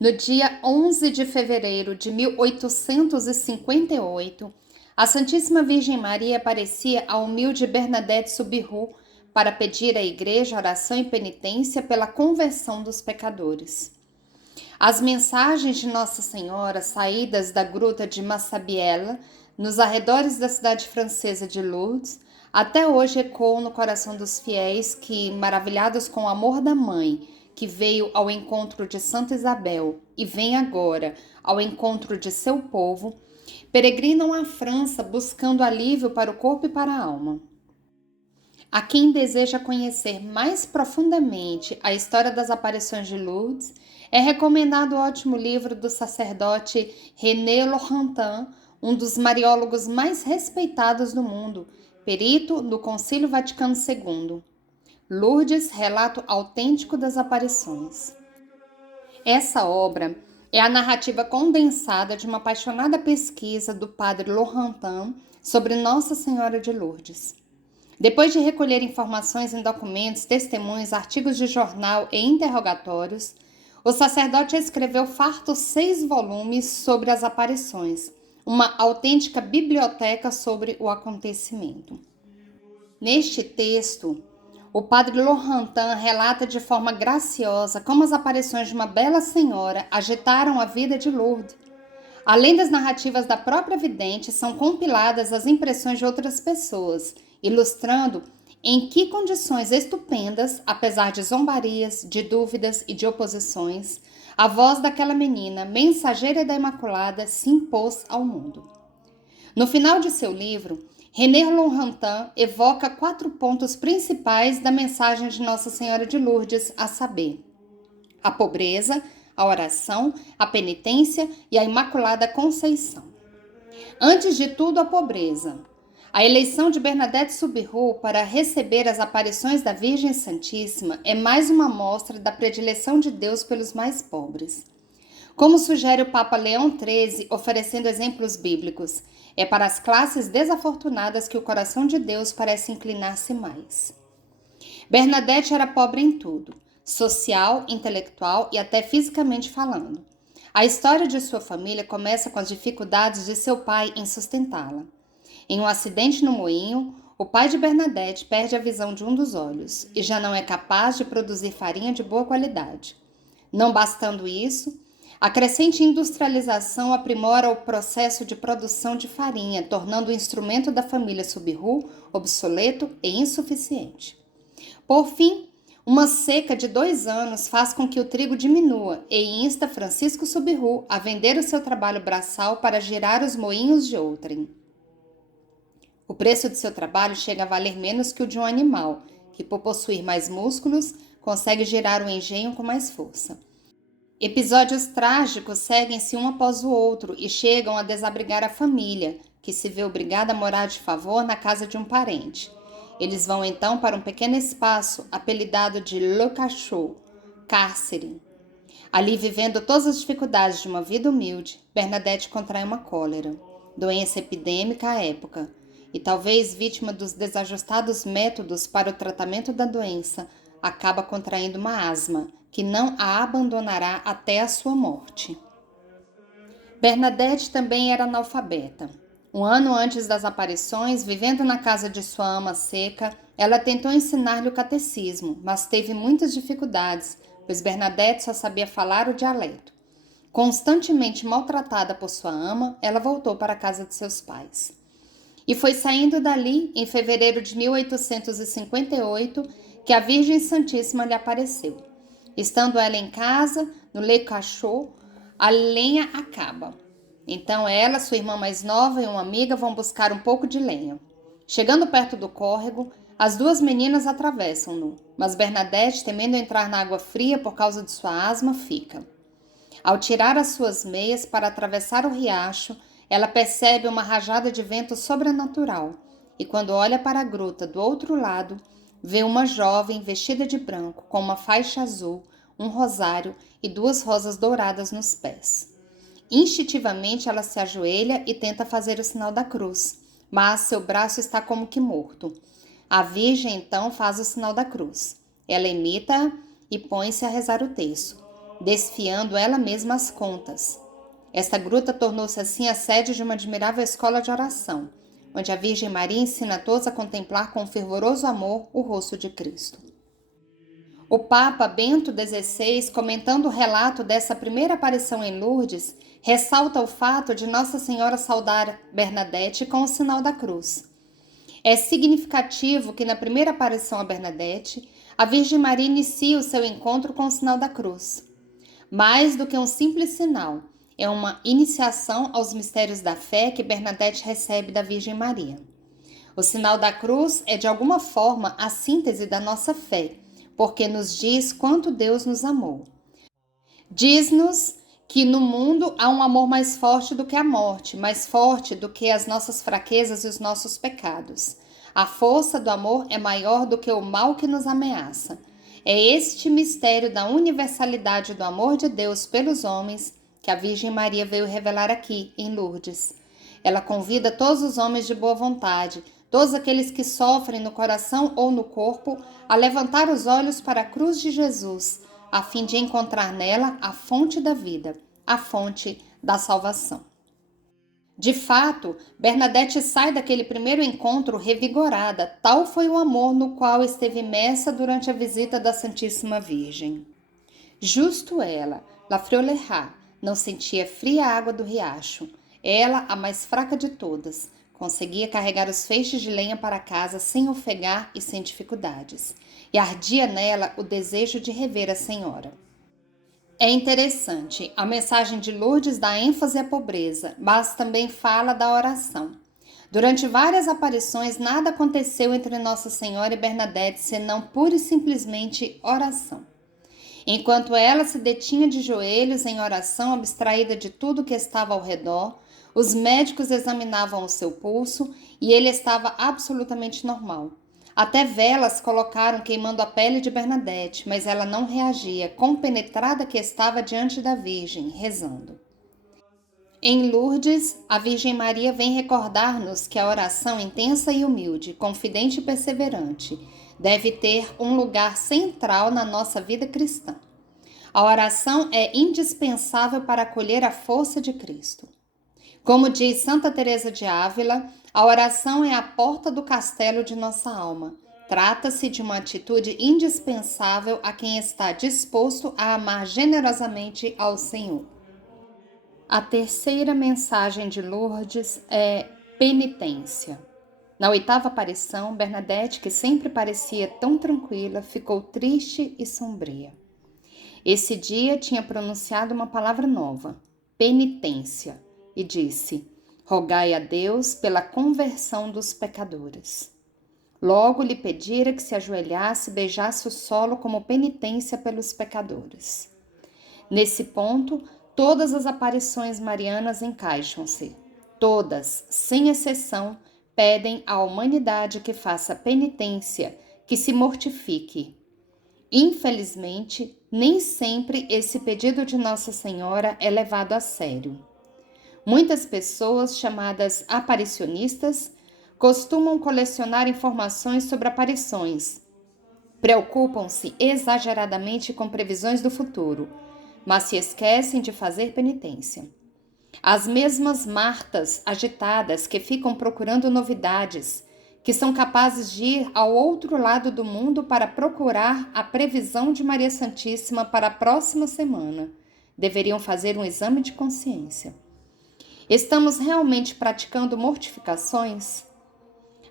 No dia 11 de fevereiro de 1858, a Santíssima Virgem Maria aparecia à humilde Bernadette Soubirous para pedir à Igreja oração e penitência pela conversão dos pecadores. As mensagens de Nossa Senhora, saídas da gruta de Massabielle, nos arredores da cidade francesa de Lourdes, até hoje ecoam no coração dos fiéis que, maravilhados com o amor da Mãe, que veio ao encontro de Santa Isabel e vem agora ao encontro de seu povo, peregrinam à França buscando alívio para o corpo e para a alma. A quem deseja conhecer mais profundamente a história das aparições de Lourdes, é recomendado o ótimo livro do sacerdote René Laurentin, um dos mariólogos mais respeitados do mundo, perito do Concílio Vaticano II. Lourdes, relato autêntico das aparições. Essa obra é a narrativa condensada de uma apaixonada pesquisa do padre Laurentin sobre Nossa Senhora de Lourdes. Depois de recolher informações em documentos, testemunhos, artigos de jornal e interrogatórios, o sacerdote escreveu fartos 6 volumes sobre as aparições, uma autêntica biblioteca sobre o acontecimento. Neste texto, o padre Laurentin relata de forma graciosa como as aparições de uma bela senhora agitaram a vida de Lourdes. Além das narrativas da própria vidente, são compiladas as impressões de outras pessoas, ilustrando em que condições estupendas, apesar de zombarias, de dúvidas e de oposições, a voz daquela menina, mensageira da Imaculada, se impôs ao mundo. No final de seu livro, René Laurentin evoca 4 pontos principais da mensagem de Nossa Senhora de Lourdes, a saber, a pobreza, a oração, a penitência e a Imaculada Conceição. Antes de tudo, a pobreza. A eleição de Bernadette Soubirous para receber as aparições da Virgem Santíssima é mais uma mostra da predileção de Deus pelos mais pobres. Como sugere o Papa Leão XIII, oferecendo exemplos bíblicos, é para as classes desafortunadas que o coração de Deus parece inclinar-se mais. Bernadette era pobre em tudo, social, intelectual e até fisicamente falando. A história de sua família começa com as dificuldades de seu pai em sustentá-la. Em um acidente no moinho, o pai de Bernadette perde a visão de um dos olhos e já não é capaz de produzir farinha de boa qualidade. Não bastando isso, a crescente industrialização aprimora o processo de produção de farinha, tornando o instrumento da família Soubirous obsoleto e insuficiente. Por fim, uma seca de 2 anos faz com que o trigo diminua e insta Francisco Soubirous a vender o seu trabalho braçal para girar os moinhos de outrem. O preço de seu trabalho chega a valer menos que o de um animal, que por possuir mais músculos, consegue girar o engenho com mais força. Episódios trágicos seguem-se um após o outro e chegam a desabrigar a família, que se vê obrigada a morar de favor na casa de um parente. Eles vão então para um pequeno espaço, apelidado de Le Cachot, cárcere. Ali, vivendo todas as dificuldades de uma vida humilde, Bernadette contrai uma cólera, doença epidêmica à época, e talvez vítima dos desajustados métodos para o tratamento da doença, acaba contraindo uma asma, que não a abandonará até a sua morte. Bernadette também era analfabeta. Um ano antes das aparições, vivendo na casa de sua ama seca, ela tentou ensinar-lhe o catecismo, mas teve muitas dificuldades, pois Bernadette só sabia falar o dialeto. Constantemente maltratada por sua ama, ela voltou para a casa de seus pais. E foi saindo dali, em fevereiro de 1858, que a Virgem Santíssima lhe apareceu. Estando ela em casa, no Le Cachot, a lenha acaba. Então ela, sua irmã mais nova e uma amiga vão buscar um pouco de lenha. Chegando perto do córrego, as 2 meninas atravessam-no, mas Bernadette, temendo entrar na água fria por causa de sua asma, fica. Ao tirar as suas meias para atravessar o riacho, ela percebe uma rajada de vento sobrenatural e, quando olha para a gruta do outro lado, vê uma jovem vestida de branco, com uma faixa azul, um rosário e 2 rosas douradas nos pés. Instintivamente ela se ajoelha e tenta fazer o sinal da cruz, mas seu braço está como que morto. A Virgem então faz o sinal da cruz. Ela imita e põe-se a rezar o terço. desfiando ela mesma as contas. Esta gruta tornou-se assim a sede de uma admirável escola de oração, onde a Virgem Maria ensina a todos a contemplar com fervoroso amor o rosto de Cristo. O Papa Bento XVI, comentando o relato dessa primeira aparição em Lourdes, ressalta o fato de Nossa Senhora saudar Bernadette com o sinal da cruz. É significativo que na primeira aparição a Bernadette, a Virgem Maria inicia o seu encontro com o sinal da cruz. Mais do que um simples sinal, é uma iniciação aos mistérios da fé que Bernadette recebe da Virgem Maria. O sinal da cruz é de alguma forma a síntese da nossa fé, porque nos diz quanto Deus nos amou. Diz-nos que no mundo há um amor mais forte do que a morte, mais forte do que as nossas fraquezas e os nossos pecados. A força do amor é maior do que o mal que nos ameaça. É este mistério da universalidade do amor de Deus pelos homens que a Virgem Maria veio revelar aqui, em Lourdes. Ela convida todos os homens de boa vontade, todos aqueles que sofrem no coração ou no corpo, a levantar os olhos para a cruz de Jesus, a fim de encontrar nela a fonte da vida, a fonte da salvação. De fato, Bernadette sai daquele primeiro encontro revigorada, tal foi o amor no qual esteve imersa durante a visita da Santíssima Virgem. Justo ela, La Friolerá, não sentia fria água do riacho. Ela, a mais fraca de todas, conseguia carregar os feixes de lenha para casa sem ofegar e sem dificuldades. E ardia nela o desejo de rever a Senhora. É interessante, a mensagem de Lourdes dá ênfase à pobreza, mas também fala da oração. Durante várias aparições, nada aconteceu entre Nossa Senhora e Bernadette, senão pura e simplesmente oração. Enquanto ela se detinha de joelhos em oração, abstraída de tudo que estava ao redor, os médicos examinavam o seu pulso e ele estava absolutamente normal. Até velas colocaram queimando a pele de Bernadette, mas ela não reagia, compenetrada que estava diante da Virgem, rezando. Em Lourdes, a Virgem Maria vem recordar-nos que a oração intensa e humilde, confidente e perseverante, deve ter um lugar central na nossa vida cristã. A oração é indispensável para acolher a força de Cristo. Como diz Santa Teresa de Ávila, a oração é a porta do castelo de nossa alma. Trata-se de uma atitude indispensável a quem está disposto a amar generosamente ao Senhor. A terceira mensagem de Lourdes é penitência. Na oitava aparição, Bernadette, que sempre parecia tão tranquila, ficou triste e sombria. Esse dia tinha pronunciado uma palavra nova, penitência, e disse: rogai a Deus pela conversão dos pecadores. Logo lhe pedira que se ajoelhasse e beijasse o solo como penitência pelos pecadores. Nesse ponto, todas as aparições marianas encaixam-se. Todas, sem exceção, pedem à humanidade que faça penitência, que se mortifique. Infelizmente, nem sempre esse pedido de Nossa Senhora é levado a sério. Muitas pessoas, chamadas aparicionistas, costumam colecionar informações sobre aparições. Preocupam-se exageradamente com previsões do futuro, mas se esquecem de fazer penitência. As mesmas Martas agitadas que ficam procurando novidades, que são capazes de ir ao outro lado do mundo para procurar a previsão de Maria Santíssima para a próxima semana, deveriam fazer um exame de consciência. Estamos realmente praticando mortificações?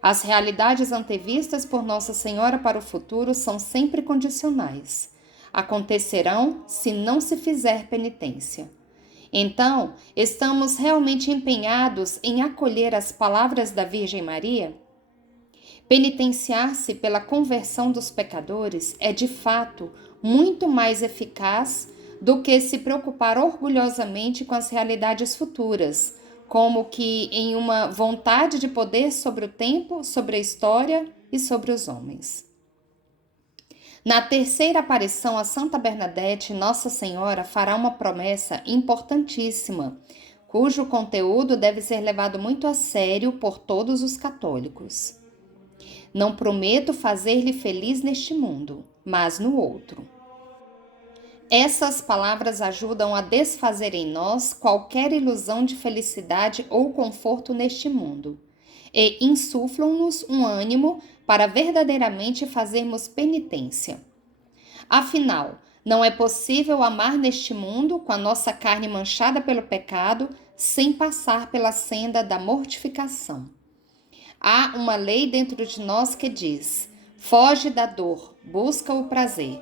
As realidades antevistas por Nossa Senhora para o futuro são sempre condicionais. Acontecerão se não se fizer penitência. Então, estamos realmente empenhados em acolher as palavras da Virgem Maria? Penitenciar-se pela conversão dos pecadores é, de fato, muito mais eficaz do que se preocupar orgulhosamente com as realidades futuras, como que em uma vontade de poder sobre o tempo, sobre a história e sobre os homens. Na terceira aparição a Santa Bernadette, Nossa Senhora fará uma promessa importantíssima, cujo conteúdo deve ser levado muito a sério por todos os católicos. Não prometo fazer-lhe feliz neste mundo, mas no outro. Essas palavras ajudam a desfazer em nós qualquer ilusão de felicidade ou conforto neste mundo e insuflam-nos um ânimo para verdadeiramente fazermos penitência. Afinal, não é possível amar neste mundo com a nossa carne manchada pelo pecado sem passar pela senda da mortificação. Há uma lei dentro de nós que diz: foge da dor, busca o prazer.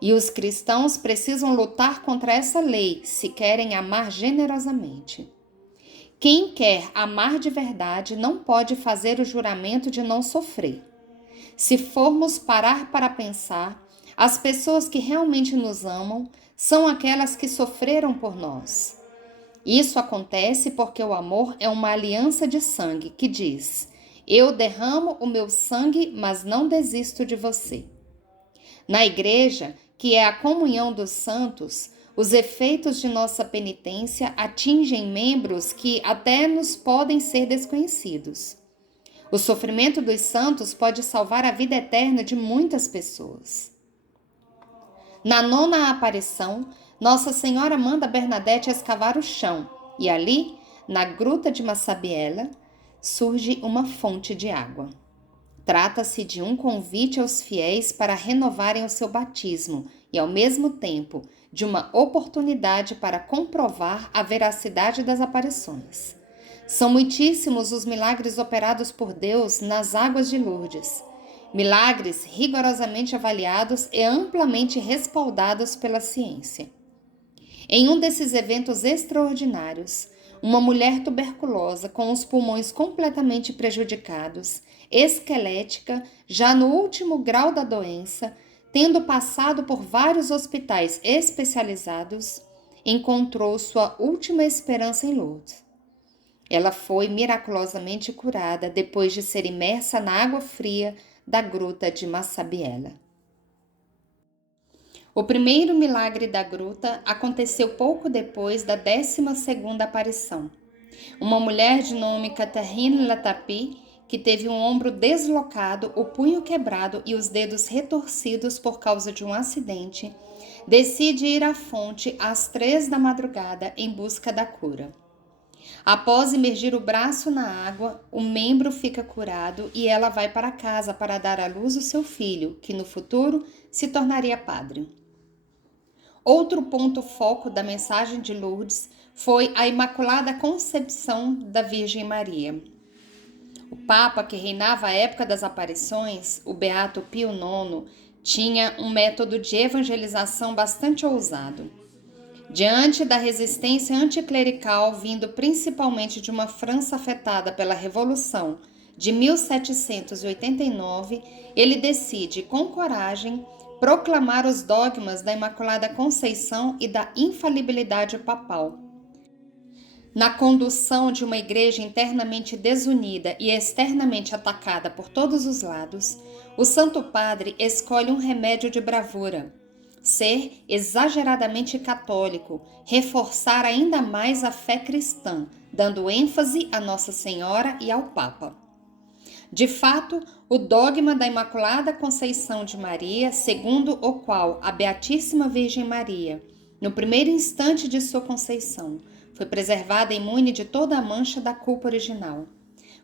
E os cristãos precisam lutar contra essa lei se querem amar generosamente. Quem quer amar de verdade não pode fazer o juramento de não sofrer. Se formos parar para pensar, as pessoas que realmente nos amam são aquelas que sofreram por nós. Isso acontece porque o amor é uma aliança de sangue que diz: eu derramo o meu sangue, mas não desisto de você. Na igreja, que é a comunhão dos santos, os efeitos de nossa penitência atingem membros que até nos podem ser desconhecidos. O sofrimento dos santos pode salvar a vida eterna de muitas pessoas. Na nona aparição, Nossa Senhora manda Bernadette escavar o chão e ali, na gruta de Massabiella, surge uma fonte de água. Trata-se de um convite aos fiéis para renovarem o seu batismo e, ao mesmo tempo, de uma oportunidade para comprovar a veracidade das aparições. São muitíssimos os milagres operados por Deus nas águas de Lourdes, milagres rigorosamente avaliados e amplamente respaldados pela ciência. Em um desses eventos extraordinários, uma mulher tuberculosa com os pulmões completamente prejudicados, esquelética, já no último grau da doença, tendo passado por vários hospitais especializados, encontrou sua última esperança em Lourdes. Ela foi miraculosamente curada depois de ser imersa na água fria da gruta de Massabiella. O primeiro milagre da gruta aconteceu pouco depois da 12ª aparição. Uma mulher de nome Catherine Latapie, que teve um ombro deslocado, o punho quebrado e os dedos retorcidos por causa de um acidente, decide ir à fonte às 3 da madrugada em busca da cura. Após imergir o braço na água, o membro fica curado e ela vai para casa para dar à luz o seu filho, que no futuro se tornaria padre. Outro ponto foco da mensagem de Lourdes foi a Imaculada Concepção da Virgem Maria. O Papa que reinava à época das aparições, o Beato Pio IX, tinha um método de evangelização bastante ousado. Diante da resistência anticlerical vindo principalmente de uma França afetada pela Revolução de 1789, ele decide, com coragem, proclamar os dogmas da Imaculada Conceição e da infalibilidade papal. Na condução de uma igreja internamente desunida e externamente atacada por todos os lados, o Santo Padre escolhe um remédio de bravura: ser exageradamente católico, reforçar ainda mais a fé cristã, dando ênfase a Nossa Senhora e ao Papa. De fato, o dogma da Imaculada Conceição de Maria, segundo o qual a Beatíssima Virgem Maria, no primeiro instante de sua conceição, foi preservada imune de toda a mancha da culpa original,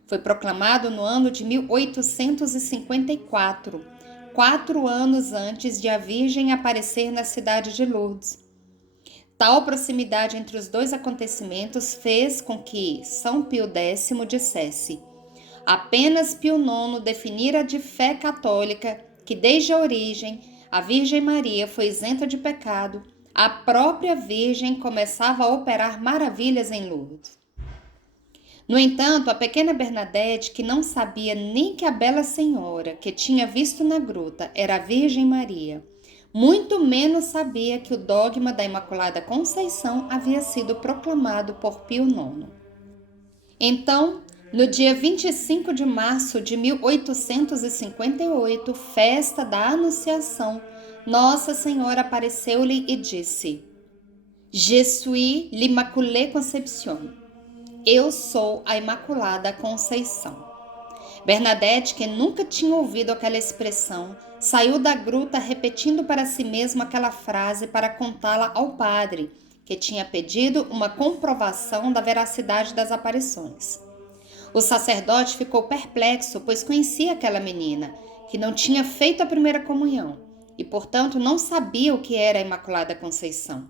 foi proclamado no ano de 1854, 4 anos antes de a Virgem aparecer na cidade de Lourdes. Tal proximidade entre os dois acontecimentos fez com que São Pio X dissesse: apenas Pio IX definira de fé católica que desde a origem a Virgem Maria foi isenta de pecado, a própria Virgem começava a operar maravilhas em Lourdes. No entanto, a pequena Bernadette, que não sabia nem que a bela senhora que tinha visto na gruta era a Virgem Maria, muito menos sabia que o dogma da Imaculada Conceição havia sido proclamado por Pio IX. Então, no dia 25 de março de 1858, festa da Anunciação, Nossa Senhora apareceu-lhe e disse: Je suis l'Immaculée Conception. Eu sou a Imaculada Conceição. Bernadette, que nunca tinha ouvido aquela expressão, saiu da gruta repetindo para si mesma aquela frase para contá-la ao padre, que tinha pedido uma comprovação da veracidade das aparições. O sacerdote ficou perplexo, pois conhecia aquela menina, que não tinha feito a primeira comunhão, e portanto não sabia o que era a Imaculada Conceição.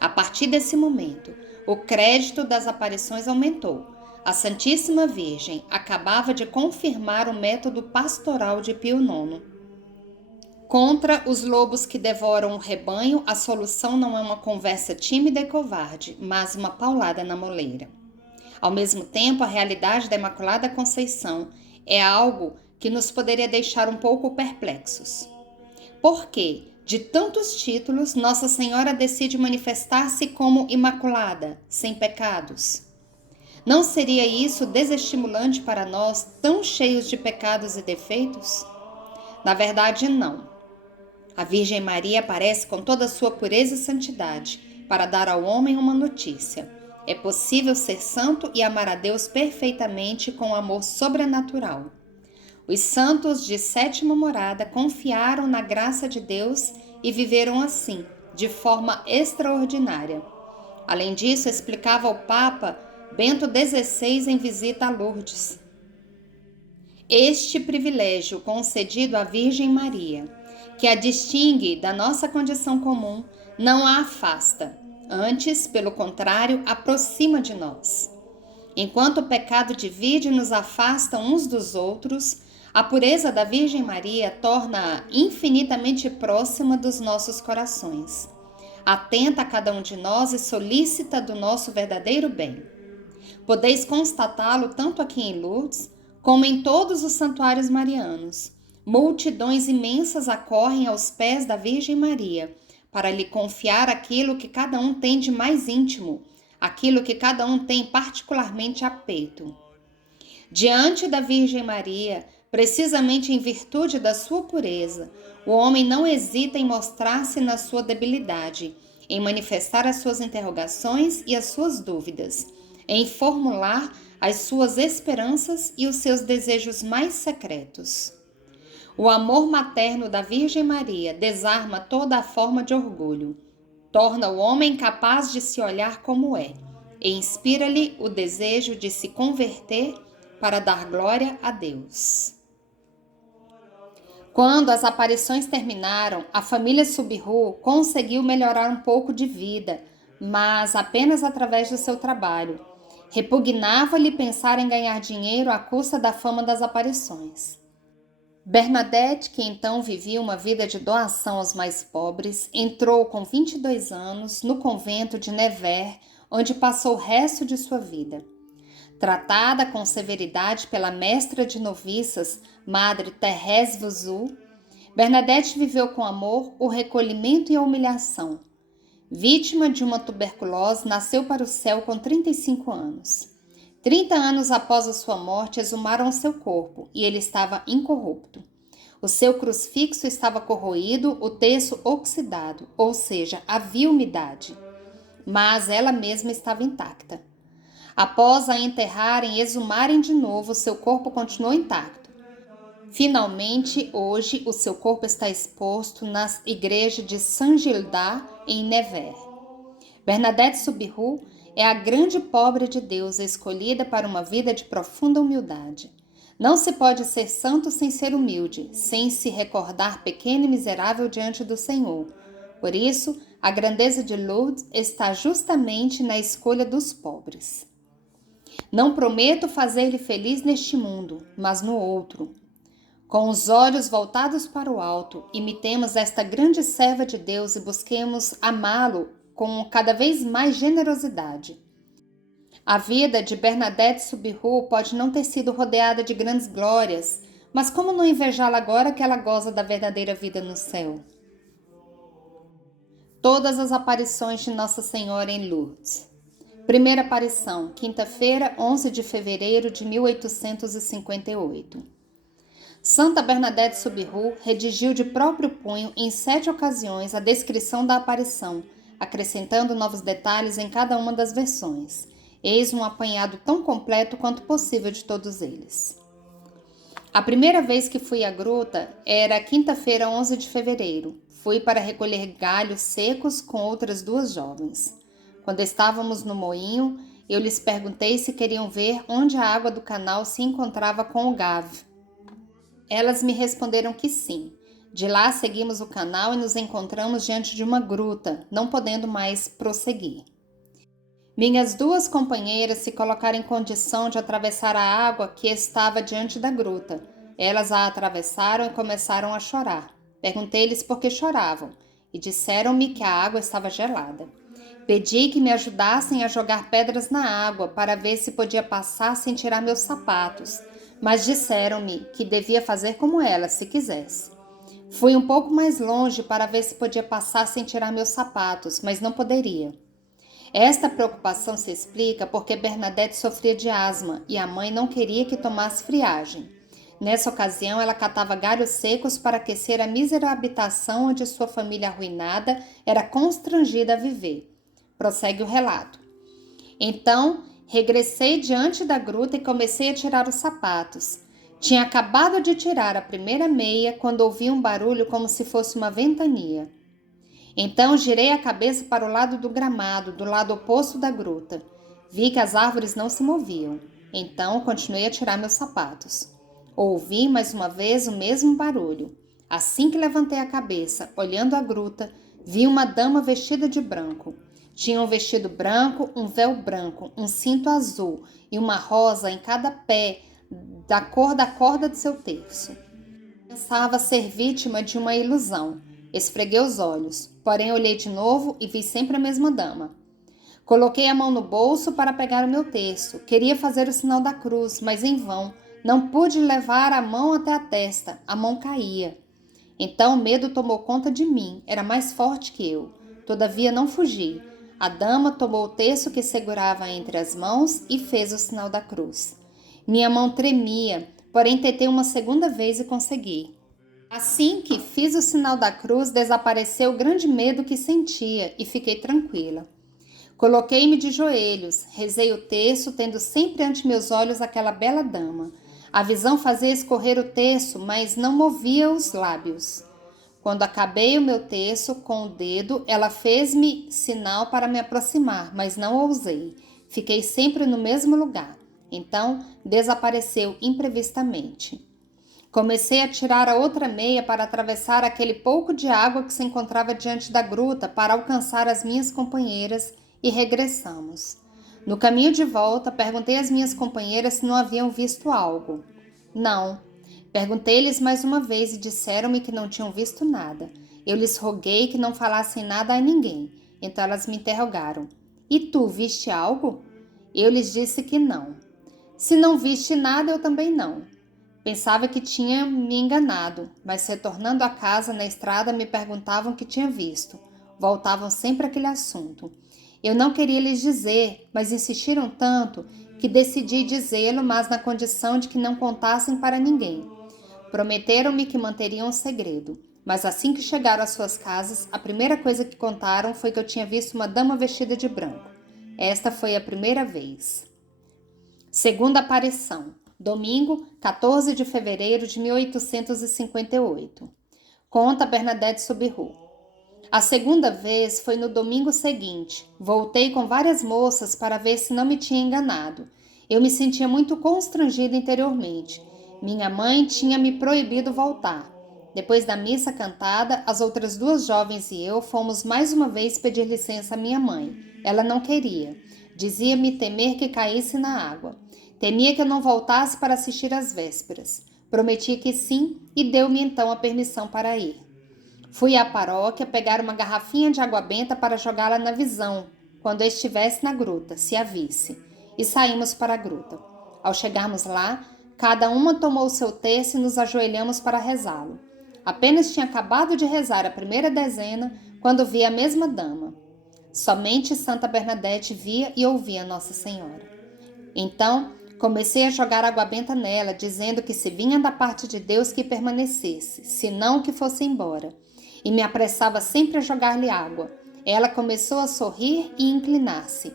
A partir desse momento, o crédito das aparições aumentou. A Santíssima Virgem acabava de confirmar o método pastoral de Pio IX. Contra os lobos que devoram o rebanho, a solução não é uma conversa tímida e covarde, mas uma paulada na moleira. Ao mesmo tempo, a realidade da Imaculada Conceição é algo que nos poderia deixar um pouco perplexos. Por quê? De tantos títulos, Nossa Senhora decide manifestar-se como Imaculada, sem pecados. Não seria isso desestimulante para nós, tão cheios de pecados e defeitos? Na verdade, não. A Virgem Maria aparece com toda a sua pureza e santidade para dar ao homem uma notícia. É possível ser santo e amar a Deus perfeitamente com amor sobrenatural. Os santos de sétima morada confiaram na graça de Deus e viveram assim, de forma extraordinária. Além disso, explicava o Papa Bento XVI em visita a Lourdes. Este privilégio concedido à Virgem Maria, que a distingue da nossa condição comum, não a afasta, antes, pelo contrário, aproxima de nós. Enquanto o pecado divide e nos afasta uns dos outros, a pureza da Virgem Maria torna-a infinitamente próxima dos nossos corações, atenta a cada um de nós e solícita do nosso verdadeiro bem. Podeis constatá-lo tanto aqui em Lourdes, como em todos os santuários marianos. Multidões imensas acorrem aos pés da Virgem Maria, para lhe confiar aquilo que cada um tem de mais íntimo, aquilo que cada um tem particularmente a peito. Diante da Virgem Maria, precisamente em virtude da sua pureza, o homem não hesita em mostrar-se na sua debilidade, em manifestar as suas interrogações e as suas dúvidas, em formular as suas esperanças e os seus desejos mais secretos. O amor materno da Virgem Maria desarma toda a forma de orgulho, torna o homem capaz de se olhar como é, e inspira-lhe o desejo de se converter para dar glória a Deus. Quando as aparições terminaram, a família Subiru conseguiu melhorar um pouco de vida, mas apenas através do seu trabalho. Repugnava-lhe pensar em ganhar dinheiro à custa da fama das aparições. Bernadette, que então vivia uma vida de doação aos mais pobres, entrou com 22 anos no convento de Nevers, onde passou o resto de sua vida. Tratada com severidade pela mestra de noviças, Madre Thérèse Vuzu, Bernadette viveu com amor o recolhimento e a humilhação. Vítima de uma tuberculose, nasceu para o céu com 35 anos. 30 anos após a sua morte, exumaram seu corpo e ele estava incorrupto. O seu crucifixo estava corroído, o terço oxidado, ou seja, havia umidade. Mas ela mesma estava intacta. Após a enterrarem e exumarem de novo, seu corpo continuou intacto. Finalmente, hoje, o seu corpo está exposto na igreja de Saint-Gildas, em Nevers. Bernadette Soubirous é a grande pobre de Deus, escolhida para uma vida de profunda humildade. Não se pode ser santo sem ser humilde, sem se recordar pequeno e miserável diante do Senhor. Por isso, a grandeza de Lourdes está justamente na escolha dos pobres. Não prometo fazer-lhe feliz neste mundo, mas no outro. Com os olhos voltados para o alto, imitemos esta grande serva de Deus e busquemos amá-lo com cada vez mais generosidade. A vida de Bernadette Soubirous pode não ter sido rodeada de grandes glórias, mas como não invejá-la agora que ela goza da verdadeira vida no céu? Todas as aparições de Nossa Senhora em Lourdes. Primeira aparição, quinta-feira, 11 de fevereiro de 1858. Santa Bernadette Soubirous redigiu de próprio punho em 7 ocasiões a descrição da aparição, acrescentando novos detalhes em cada uma das versões. Eis um apanhado tão completo quanto possível de todos eles. A primeira vez que fui à gruta era quinta-feira, 11 de fevereiro. Fui para recolher galhos secos com outras duas jovens. Quando estávamos no moinho, eu lhes perguntei se queriam ver onde a água do canal se encontrava com o Gave. Elas me responderam que sim. De lá seguimos o canal e nos encontramos diante de uma gruta, não podendo mais prosseguir. Minhas duas companheiras se colocaram em condição de atravessar a água que estava diante da gruta. Elas a atravessaram e começaram a chorar. Perguntei-lhes por que choravam e disseram-me que a água estava gelada. Pedi que me ajudassem a jogar pedras na água para ver se podia passar sem tirar meus sapatos, mas disseram-me que devia fazer como elas, se quisesse. Fui um pouco mais longe para ver se podia passar sem tirar meus sapatos, mas não poderia. Esta preocupação se explica porque Bernadette sofria de asma e a mãe não queria que tomasse friagem. Nessa ocasião, ela catava galhos secos para aquecer a mísera habitação onde sua família arruinada era constrangida a viver. Prossegue o relato. Então, regressei diante da gruta e comecei a tirar os sapatos. Tinha acabado de tirar a primeira meia quando ouvi um barulho como se fosse uma ventania. Então girei a cabeça para o lado do gramado, do lado oposto da gruta. Vi que as árvores não se moviam. Então continuei a tirar meus sapatos. Ouvi mais uma vez o mesmo barulho. Assim que levantei a cabeça, olhando a gruta, vi uma dama vestida de branco. Tinha um vestido branco, um véu branco, um cinto azul e uma rosa em cada pé, da cor da corda de seu terço. Pensava ser vítima de uma ilusão. Esfreguei os olhos, porém olhei de novo e vi sempre a mesma dama. Coloquei a mão no bolso para pegar o meu terço. Queria fazer o sinal da cruz, mas em vão. Não pude levar a mão até a testa. A mão caía. Então o medo tomou conta de mim. Era mais forte que eu. Todavia não fugi. A dama tomou o terço que segurava entre as mãos e fez o sinal da cruz. Minha mão tremia, porém tentei uma segunda vez e consegui. Assim que fiz o sinal da cruz, desapareceu o grande medo que sentia e fiquei tranquila. Coloquei-me de joelhos, rezei o terço, tendo sempre ante meus olhos aquela bela dama. A visão fazia escorrer o terço, mas não movia os lábios. Quando acabei o meu terço com o dedo, ela fez-me sinal para me aproximar, mas não ousei. Fiquei sempre no mesmo lugar. Então, desapareceu imprevistamente. Comecei a tirar a outra meia para atravessar aquele pouco de água que se encontrava diante da gruta para alcançar as minhas companheiras e regressamos. No caminho de volta, perguntei às minhas companheiras se não haviam visto algo. Não. Perguntei-lhes mais uma vez e disseram-me que não tinham visto nada. Eu lhes roguei que não falassem nada a ninguém. Então elas me interrogaram. E tu, viste algo? Eu lhes disse que não. Se não viste nada, eu também não. Pensava que tinha me enganado, mas retornando a casa na estrada me perguntavam o que tinha visto. Voltavam sempre àquele assunto. Eu não queria lhes dizer, mas insistiram tanto que decidi dizê-lo, mas na condição de que não contassem para ninguém. Prometeram-me que manteriam o segredo, mas assim que chegaram às suas casas, a primeira coisa que contaram foi que eu tinha visto uma dama vestida de branco. Esta foi a primeira vez. Segunda aparição. Domingo, 14 de fevereiro de 1858. Conta Bernadette Soubirous. A segunda vez foi no domingo seguinte. Voltei com várias moças para ver se não me tinha enganado. Eu me sentia muito constrangida interiormente. Minha mãe tinha me proibido voltar. Depois da missa cantada, as outras duas jovens e eu fomos mais uma vez pedir licença à minha mãe. Ela não queria. Dizia-me temer que caísse na água. Temia que eu não voltasse para assistir às vésperas. Prometi que sim e deu-me então a permissão para ir. Fui à paróquia pegar uma garrafinha de água benta para jogá-la na visão, quando eu estivesse na gruta, se a visse, e saímos para a gruta. Ao chegarmos lá, cada uma tomou o seu terço e nos ajoelhamos para rezá-lo. Apenas tinha acabado de rezar a primeira dezena quando vi a mesma dama. Somente Santa Bernadette via e ouvia Nossa Senhora. Então, comecei a jogar água benta nela, dizendo que se vinha da parte de Deus que permanecesse, se não que fosse embora. E me apressava sempre a jogar-lhe água. Ela começou a sorrir e inclinar-se.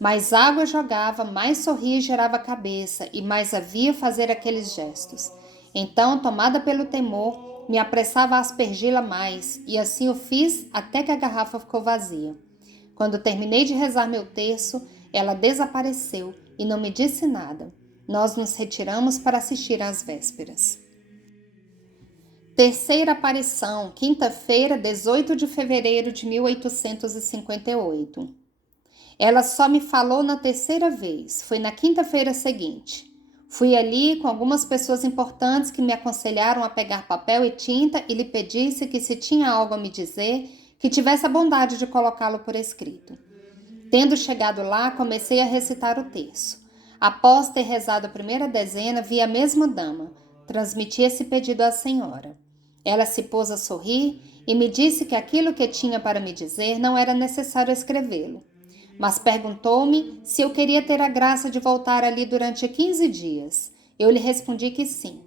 Mais água jogava, mais sorria e girava a cabeça, e mais havia fazer aqueles gestos. Então, tomada pelo temor, me apressava a aspergi-la mais, e assim o fiz até que a garrafa ficou vazia. Quando terminei de rezar meu terço, ela desapareceu e não me disse nada. Nós nos retiramos para assistir às vésperas. Terceira aparição, quinta-feira, 18 de fevereiro de 1858. Ela só me falou na terceira vez, foi na quinta-feira seguinte. Fui ali com algumas pessoas importantes que me aconselharam a pegar papel e tinta e lhe pedisse que, se tinha algo a me dizer, que tivesse a bondade de colocá-lo por escrito. Tendo chegado lá, comecei a recitar o terço. Após ter rezado a primeira dezena, vi a mesma dama. Transmiti esse pedido à senhora. Ela se pôs a sorrir e me disse que aquilo que tinha para me dizer não era necessário escrevê-lo. Mas perguntou-me se eu queria ter a graça de voltar ali durante 15 dias. Eu lhe respondi que sim.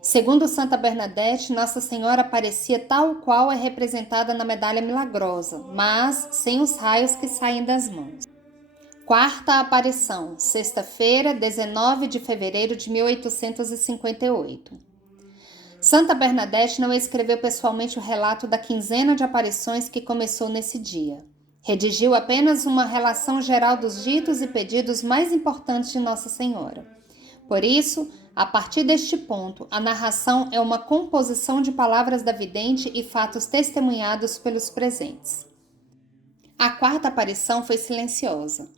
Segundo Santa Bernadette, Nossa Senhora aparecia tal qual é representada na medalha milagrosa, mas sem os raios que saem das mãos. Quarta aparição, sexta-feira, 19 de fevereiro de 1858. Santa Bernadette não escreveu pessoalmente o relato da quinzena de aparições que começou nesse dia. Redigiu apenas uma relação geral dos ditos e pedidos mais importantes de Nossa Senhora. Por isso, a partir deste ponto, a narração é uma composição de palavras da vidente e fatos testemunhados pelos presentes. A quarta aparição foi silenciosa.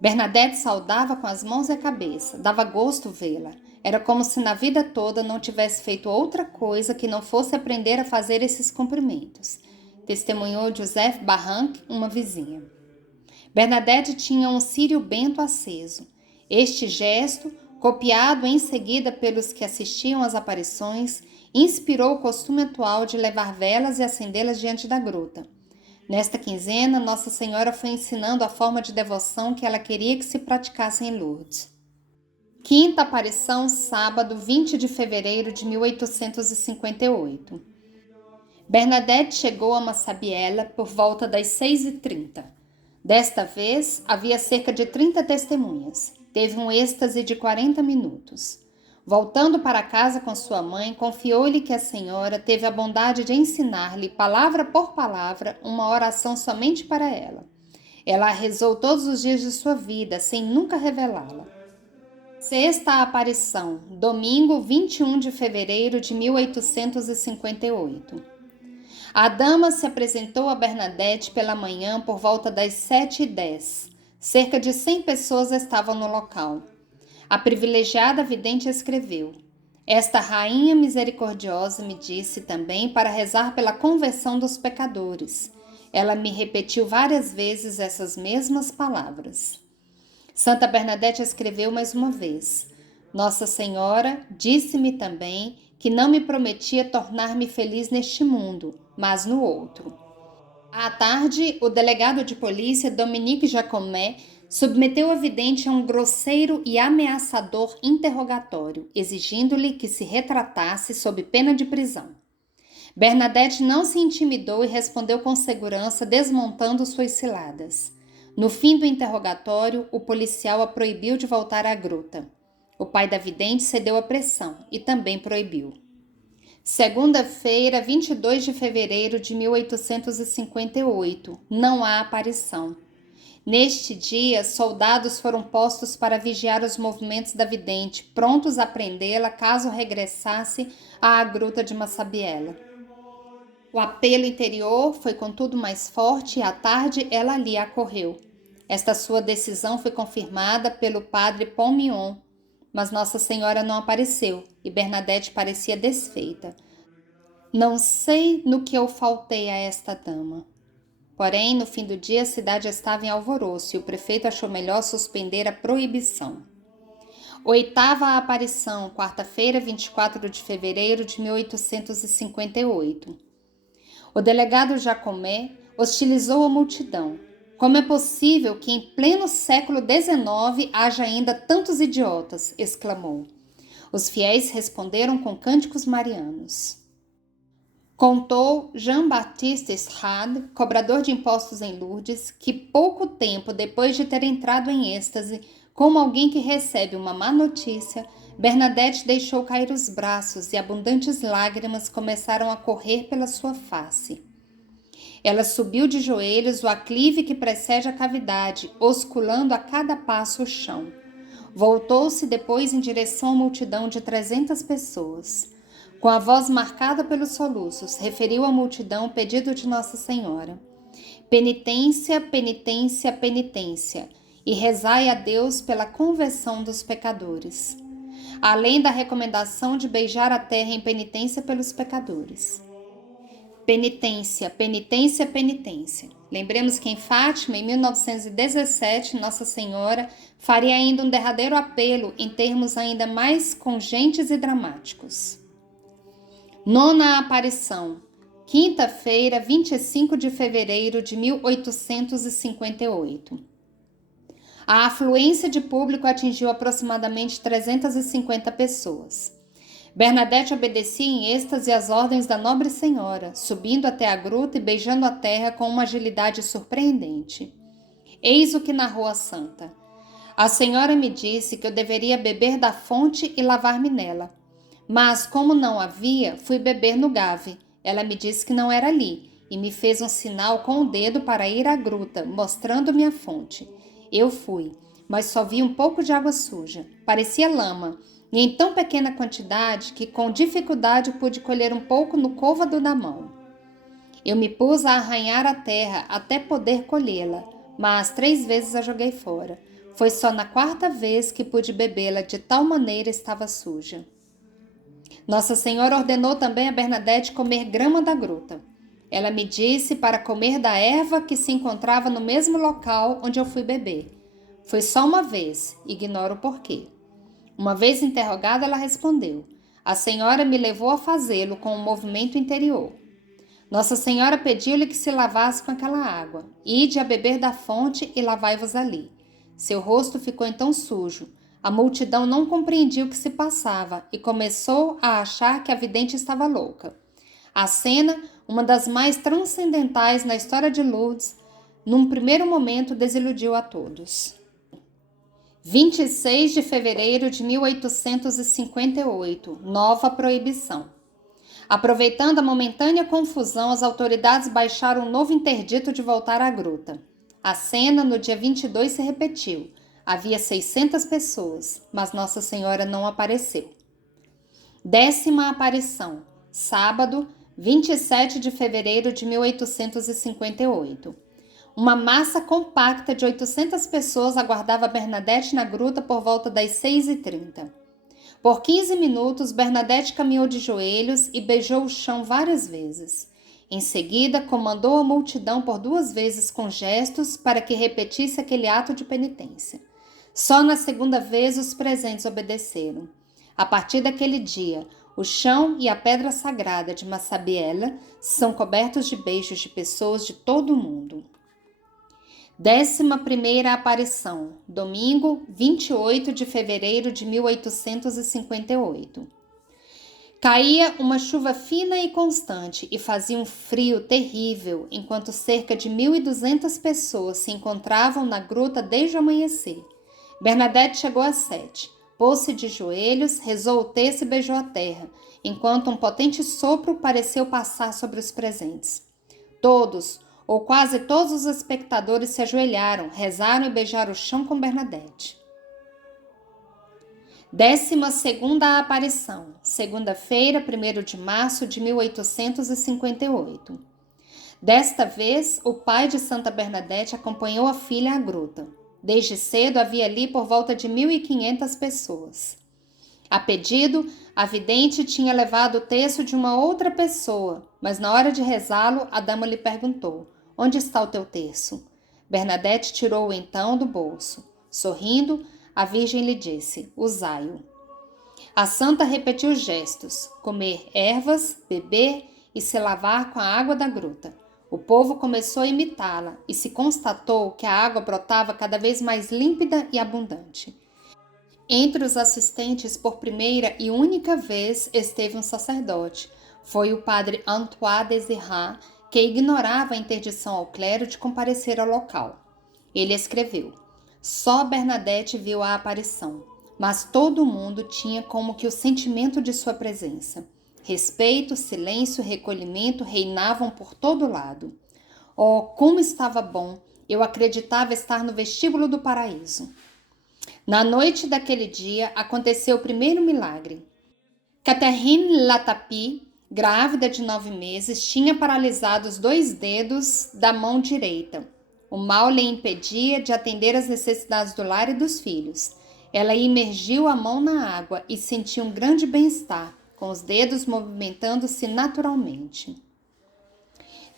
Bernadette saudava com as mãos e a cabeça, dava gosto vê-la. Era como se na vida toda não tivesse feito outra coisa que não fosse aprender a fazer esses cumprimentos, testemunhou Joseph Barranc, uma vizinha. Bernadette tinha um círio bento aceso. Este gesto, copiado em seguida pelos que assistiam às aparições, inspirou o costume atual de levar velas e acendê-las diante da gruta. Nesta quinzena, Nossa Senhora foi ensinando a forma de devoção que ela queria que se praticasse em Lourdes. Quinta aparição, sábado, 20 de fevereiro de 1858. Bernadette chegou a Massabiella por volta das 6h30. Desta vez, havia cerca de 30 testemunhas. Teve um êxtase de 40 minutos. Voltando para casa com sua mãe, confiou-lhe que a senhora teve a bondade de ensinar-lhe, palavra por palavra, uma oração somente para ela. Ela a rezou todos os dias de sua vida, sem nunca revelá-la. Sexta aparição, domingo 21 de fevereiro de 1858. A dama se apresentou a Bernadette pela manhã por volta das 7h10. Cerca de 100 pessoas estavam no local. A privilegiada vidente escreveu: Esta rainha misericordiosa me disse também para rezar pela conversão dos pecadores. Ela me repetiu várias vezes essas mesmas palavras. Santa Bernadette escreveu mais uma vez: Nossa Senhora disse-me também que não me prometia tornar-me feliz neste mundo, mas no outro. À tarde, o delegado de polícia, Dominique Jacomet, submeteu a vidente a um grosseiro e ameaçador interrogatório, exigindo-lhe que se retratasse sob pena de prisão. Bernadette não se intimidou e respondeu com segurança, desmontando suas ciladas. No fim do interrogatório, o policial a proibiu de voltar à gruta. O pai da vidente cedeu à pressão e também proibiu. Segunda-feira, 22 de fevereiro de 1858. Não há aparição. Neste dia, soldados foram postos para vigiar os movimentos da vidente, prontos a prendê-la caso regressasse à gruta de Massabiella. O apelo interior foi contudo mais forte e à tarde ela ali acorreu. Esta sua decisão foi confirmada pelo padre Pomion, mas Nossa Senhora não apareceu e Bernadette parecia desfeita. Não sei no que eu faltei a esta dama. Porém, no fim do dia a cidade estava em alvoroço e o prefeito achou melhor suspender a proibição. Oitava aparição, quarta-feira, 24 de fevereiro de 1858. O delegado Jacomet hostilizou a multidão. Como é possível que em pleno século XIX haja ainda tantos idiotas? Exclamou. Os fiéis responderam com cânticos marianos. Contou Jean-Baptiste Strade, cobrador de impostos em Lourdes, que pouco tempo depois de ter entrado em êxtase, Como alguém que recebe uma má notícia, Bernadette deixou cair os braços e abundantes lágrimas começaram a correr pela sua face. Ela subiu de joelhos o aclive que precede a cavidade, osculando a cada passo o chão. Voltou-se depois em direção à multidão de 300 pessoas. Com a voz marcada pelos soluços, referiu à multidão o pedido de Nossa Senhora. Penitência, penitência, penitência, e rezai a Deus pela conversão dos pecadores. Além da recomendação de beijar a terra em penitência pelos pecadores. Penitência, penitência, penitência. Lembremos que em Fátima, em 1917, Nossa Senhora faria ainda um derradeiro apelo em termos ainda mais congentes e dramáticos. Nona aparição, quinta-feira, 25 de fevereiro de 1858. A afluência de público atingiu aproximadamente 350 pessoas. Bernadette obedecia em êxtase às ordens da nobre senhora, subindo até a gruta e beijando a terra com uma agilidade surpreendente. Eis o que narrou a santa. A senhora me disse que eu deveria beber da fonte e lavar-me nela. Mas, como não havia, fui beber no gave. Ela me disse que não era ali, e me fez um sinal com o dedo para ir à gruta, mostrando-me a fonte. Eu fui, mas só vi um pouco de água suja. Parecia lama, e em tão pequena quantidade que com dificuldade pude colher um pouco no côvado da mão. Eu me pus a arranhar a terra até poder colhê-la, mas 3 vezes a joguei fora. Foi só na 4ª vez que pude bebê-la, de tal maneira estava suja. Nossa Senhora ordenou também a Bernadette comer grama da gruta. Ela me disse para comer da erva que se encontrava no mesmo local onde eu fui beber. Foi só uma vez, ignoro o porquê. Uma vez interrogada, ela respondeu: a senhora me levou a fazê-lo com um movimento interior. Nossa Senhora pediu-lhe que se lavasse com aquela água. Ide a beber da fonte e lavai-vos ali. Seu rosto ficou então sujo. A multidão não compreendia o que se passava e começou a achar que a vidente estava louca. A cena, uma das mais transcendentais na história de Lourdes, num primeiro momento desiludiu a todos. 26 de fevereiro de 1858, nova proibição. Aproveitando a momentânea confusão, as autoridades baixaram um novo interdito de voltar à gruta. A cena, no dia 22, se repetiu. Havia 600 pessoas, mas Nossa Senhora não apareceu. 10ª aparição, sábado, 27 de fevereiro de 1858. Uma massa compacta de 800 pessoas aguardava Bernadette na gruta por volta das 6h30. Por 15 minutos, Bernadette caminhou de joelhos e beijou o chão várias vezes. Em seguida, comandou a multidão por 2 vezes com gestos para que repetisse aquele ato de penitência. Só na 2ª vez os presentes obedeceram. A partir daquele dia, o chão e a pedra sagrada de Massabiella são cobertos de beijos de pessoas de todo o mundo. 11ª aparição, domingo, 28 de fevereiro de 1858. Caía uma chuva fina e constante e fazia um frio terrível, enquanto cerca de 1.200 pessoas se encontravam na gruta desde o amanhecer. Bernadette chegou às 7, pôs-se de joelhos, rezou o terço e beijou a terra, enquanto um potente sopro pareceu passar sobre os presentes. Todos, ou quase todos os espectadores se ajoelharam, rezaram e beijaram o chão com Bernadette. 12ª aparição, segunda-feira, 1º de março de 1858. Desta vez, o pai de Santa Bernadette acompanhou a filha à gruta. Desde cedo havia ali por volta de 1.500 pessoas. A pedido, a vidente tinha levado o terço de uma outra pessoa, mas na hora de rezá-lo, a dama lhe perguntou: onde está o teu terço? Bernadette tirou-o então do bolso. Sorrindo, a Virgem lhe disse: usai-o. A santa repetiu os gestos: comer ervas, beber e se lavar com a água da gruta. O povo começou a imitá-la e se constatou que a água brotava cada vez mais límpida e abundante. Entre os assistentes, por primeira e única vez, esteve um sacerdote. Foi o padre Antoine Désirrat, que ignorava a interdição ao clero de comparecer ao local. Ele escreveu: Só Bernadette viu a aparição, mas todo mundo tinha como que o sentimento de sua presença. Respeito, silêncio e recolhimento reinavam por todo lado. Oh, como estava bom! Eu acreditava estar no vestíbulo do paraíso. Na noite daquele dia, aconteceu o primeiro milagre. Catherine Latapie, grávida de 9 meses, tinha paralisado os 2 dedos da mão direita. O mal lhe impedia de atender às necessidades do lar e dos filhos. Ela imergiu a mão na água e sentiu um grande bem-estar, com os dedos movimentando-se naturalmente.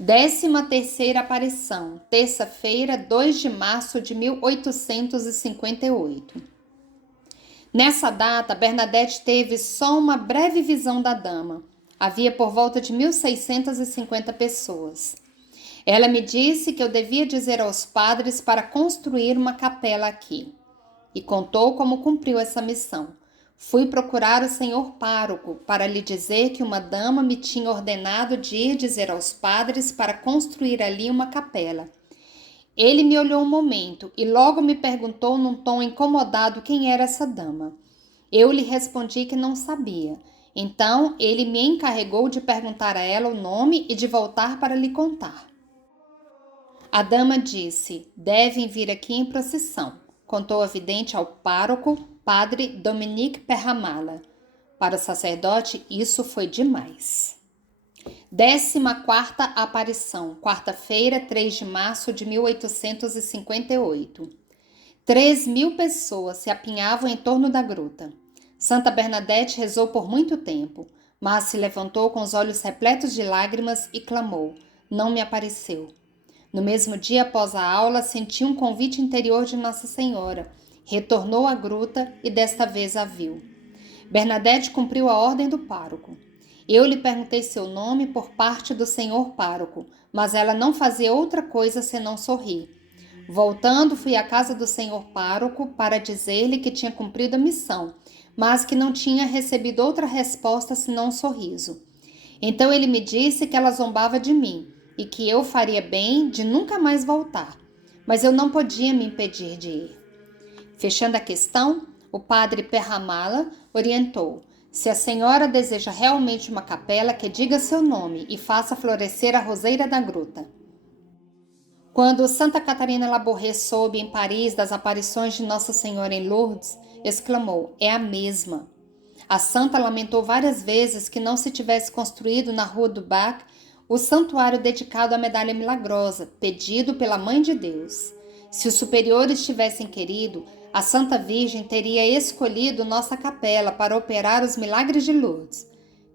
13ª aparição, terça-feira, 2 de março de 1858. Nessa data, Bernadette teve só uma breve visão da dama. Havia por volta de 1650 pessoas. Ela me disse que eu devia dizer aos padres para construir uma capela aqui. E contou como cumpriu essa missão. Fui procurar o senhor pároco para lhe dizer que uma dama me tinha ordenado de ir dizer aos padres para construir ali uma capela. Ele me olhou um momento e logo me perguntou num tom incomodado quem era essa dama. Eu lhe respondi que não sabia. Então ele me encarregou de perguntar a ela o nome e de voltar para lhe contar. A dama disse: devem vir aqui em procissão. Contou a vidente ao pároco, padre Dominique Perramala. Para o sacerdote, isso foi demais. 14ª aparição, quarta-feira, 3 de março de 1858. 3.000 pessoas se apinhavam em torno da gruta. Santa Bernadette rezou por muito tempo, mas se levantou com os olhos repletos de lágrimas e clamou: não me apareceu. No mesmo dia após a aula, sentiu um convite interior de Nossa Senhora. Retornou à gruta e desta vez a viu. Bernadette cumpriu a ordem do pároco. Eu lhe perguntei seu nome por parte do senhor pároco, mas ela não fazia outra coisa senão sorrir. Voltando, fui à casa do senhor pároco para dizer-lhe que tinha cumprido a missão, mas que não tinha recebido outra resposta senão um sorriso. Então ele me disse que ela zombava de mim e que eu faria bem de nunca mais voltar, mas eu não podia me impedir de ir. Fechando a questão, o padre Perramala orientou: se a senhora deseja realmente uma capela, que diga seu nome e faça florescer a roseira da gruta. Quando Santa Catarina Labouré soube em Paris das aparições de Nossa Senhora em Lourdes, exclamou: é a mesma. A santa lamentou várias vezes que não se tivesse construído na Rua do Bac o santuário dedicado à Medalha Milagrosa, pedido pela Mãe de Deus. Se os superiores tivessem querido, a Santa Virgem teria escolhido nossa capela para operar os milagres de Lourdes.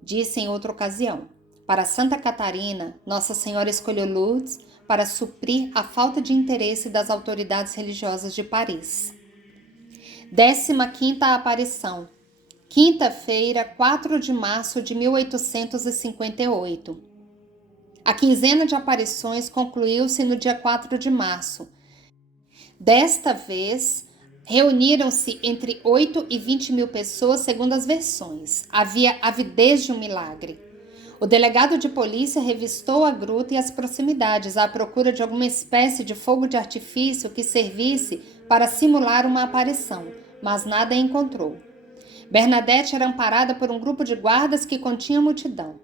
Disse em outra ocasião: para Santa Catarina, Nossa Senhora escolheu Lourdes para suprir a falta de interesse das autoridades religiosas de Paris. 15ª aparição, quinta-feira, 4 de março de 1858. A quinzena de aparições concluiu-se no dia 4 de março. Desta vez, reuniram-se entre 8 e 20.000 pessoas, segundo as versões. Havia avidez de um milagre. O delegado de polícia revistou a gruta e as proximidades à procura de alguma espécie de fogo de artifício que servisse para simular uma aparição, mas nada encontrou. Bernadette era amparada por um grupo de guardas que continha multidão.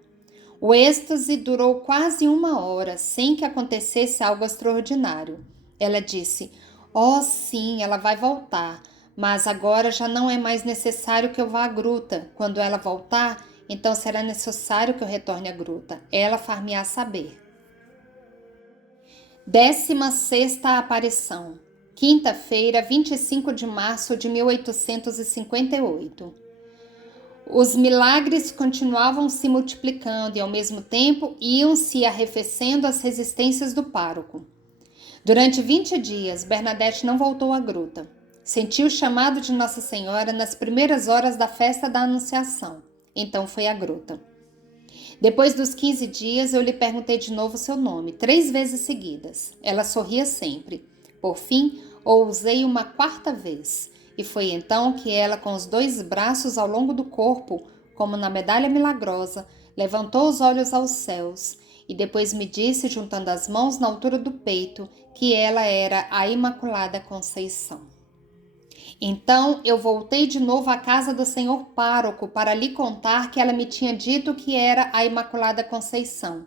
O êxtase durou quase 1 hora, sem que acontecesse algo extraordinário. Ela disse: oh, sim, ela vai voltar, mas agora já não é mais necessário que eu vá à gruta. Quando ela voltar, então será necessário que eu retorne à gruta. Ela far-me-á saber. 16ª aparição, quinta-feira, 25 de março de 1858. Os milagres continuavam se multiplicando e, ao mesmo tempo, iam se arrefecendo as resistências do pároco. Durante 20 dias, Bernadette não voltou à gruta. Sentiu o chamado de Nossa Senhora nas primeiras horas da festa da Anunciação. Então foi à gruta. Depois dos 15 dias, eu lhe perguntei de novo seu nome, 3 vezes seguidas. Ela sorria sempre. Por fim, ousei uma 4ª vez. E foi então que ela, com os 2 braços ao longo do corpo, como na Medalha Milagrosa, levantou os olhos aos céus e depois me disse, juntando as mãos na altura do peito, que ela era a Imaculada Conceição. Então eu voltei de novo à casa do senhor pároco para lhe contar que ela me tinha dito que era a Imaculada Conceição.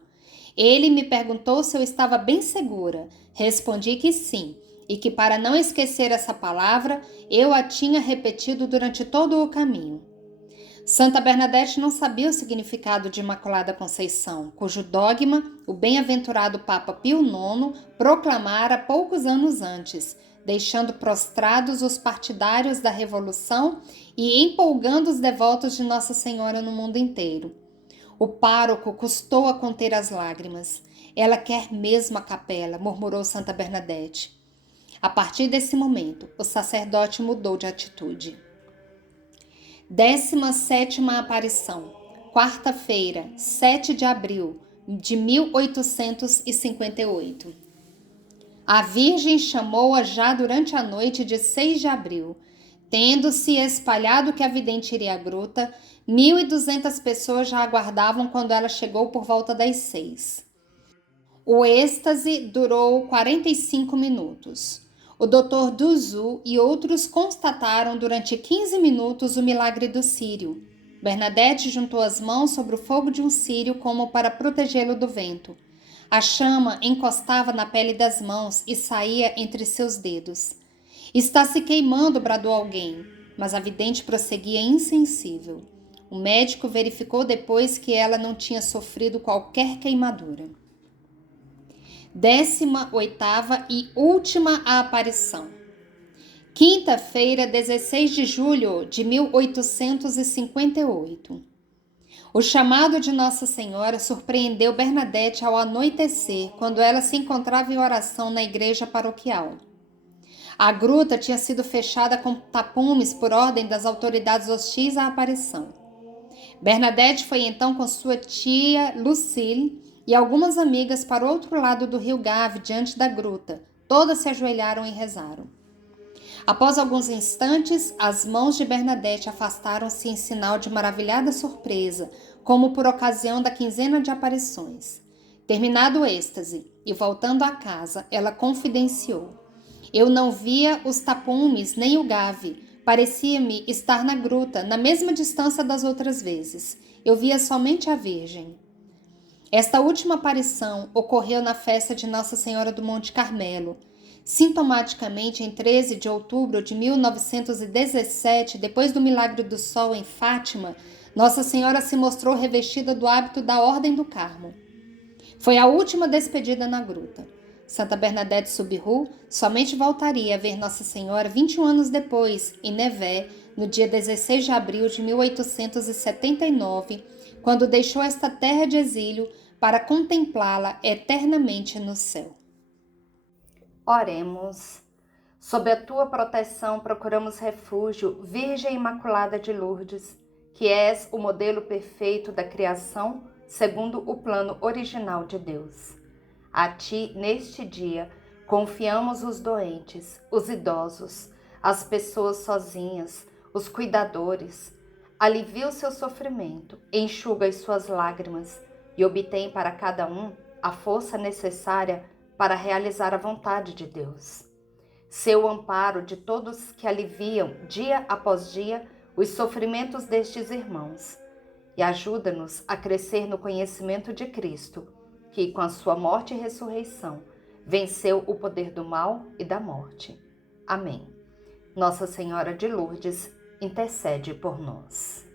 Ele me perguntou se eu estava bem segura. Respondi que sim, e que para não esquecer essa palavra, eu a tinha repetido durante todo o caminho. Santa Bernadette não sabia o significado de Imaculada Conceição, cujo dogma o bem-aventurado Papa Pio IX proclamara poucos anos antes, deixando prostrados os partidários da Revolução e empolgando os devotos de Nossa Senhora no mundo inteiro. O pároco custou a conter as lágrimas. Ela quer mesmo a capela, murmurou Santa Bernadette. A partir desse momento, o sacerdote mudou de atitude. 17ª aparição, quarta-feira, 7 de abril de 1858. A Virgem chamou-a já durante a noite de 6 de abril. Tendo-se espalhado que a vidente iria à gruta, 1.200 pessoas já aguardavam quando ela chegou por volta das 6. O êxtase durou 45 minutos. O Dr. Duzu e outros constataram durante 15 minutos o milagre do círio. Bernadette juntou as mãos sobre o fogo de um círio como para protegê-lo do vento. A chama encostava na pele das mãos e saía entre seus dedos. Está se queimando, bradou alguém, mas a vidente prosseguia insensível. O médico verificou depois que ela não tinha sofrido qualquer queimadura. 18ª e última aparição. Quinta-feira, 16 de julho de 1858. O chamado de Nossa Senhora surpreendeu Bernadette ao anoitecer, quando ela se encontrava em oração na igreja paroquial. A gruta tinha sido fechada com tapumes por ordem das autoridades hostis à aparição. Bernadette foi então com sua tia Lucille e algumas amigas para o outro lado do rio Gave, diante da gruta. Todas se ajoelharam e rezaram. Após alguns instantes, as mãos de Bernadette afastaram-se em sinal de maravilhada surpresa, como por ocasião da quinzena de aparições. Terminado o êxtase e voltando à casa, ela confidenciou: eu não via os tapumes nem o Gave. Parecia-me estar na gruta, na mesma distância das outras vezes. Eu via somente a Virgem. Esta última aparição ocorreu na festa de Nossa Senhora do Monte Carmelo. Sintomaticamente, em 13 de outubro de 1917, depois do milagre do sol em Fátima, Nossa Senhora se mostrou revestida do hábito da Ordem do Carmo. Foi a última despedida na gruta. Santa Bernadette Soubirous somente voltaria a ver Nossa Senhora 21 anos depois, em Nevers, no dia 16 de abril de 1879, quando deixou esta terra de exílio para contemplá-la eternamente no céu. Oremos. Sob a tua proteção procuramos refúgio, Virgem Imaculada de Lourdes, que és o modelo perfeito da criação segundo o plano original de Deus. A ti, neste dia, confiamos os doentes, os idosos, as pessoas sozinhas, os cuidadores. Alivia o seu sofrimento, enxuga as suas lágrimas e obtém para cada um a força necessária para realizar a vontade de Deus. Seu amparo de todos que aliviam, dia após dia, os sofrimentos destes irmãos. E ajuda-nos a crescer no conhecimento de Cristo, que, com a sua morte e ressurreição, venceu o poder do mal e da morte. Amém. Nossa Senhora de Lourdes, intercede por nós.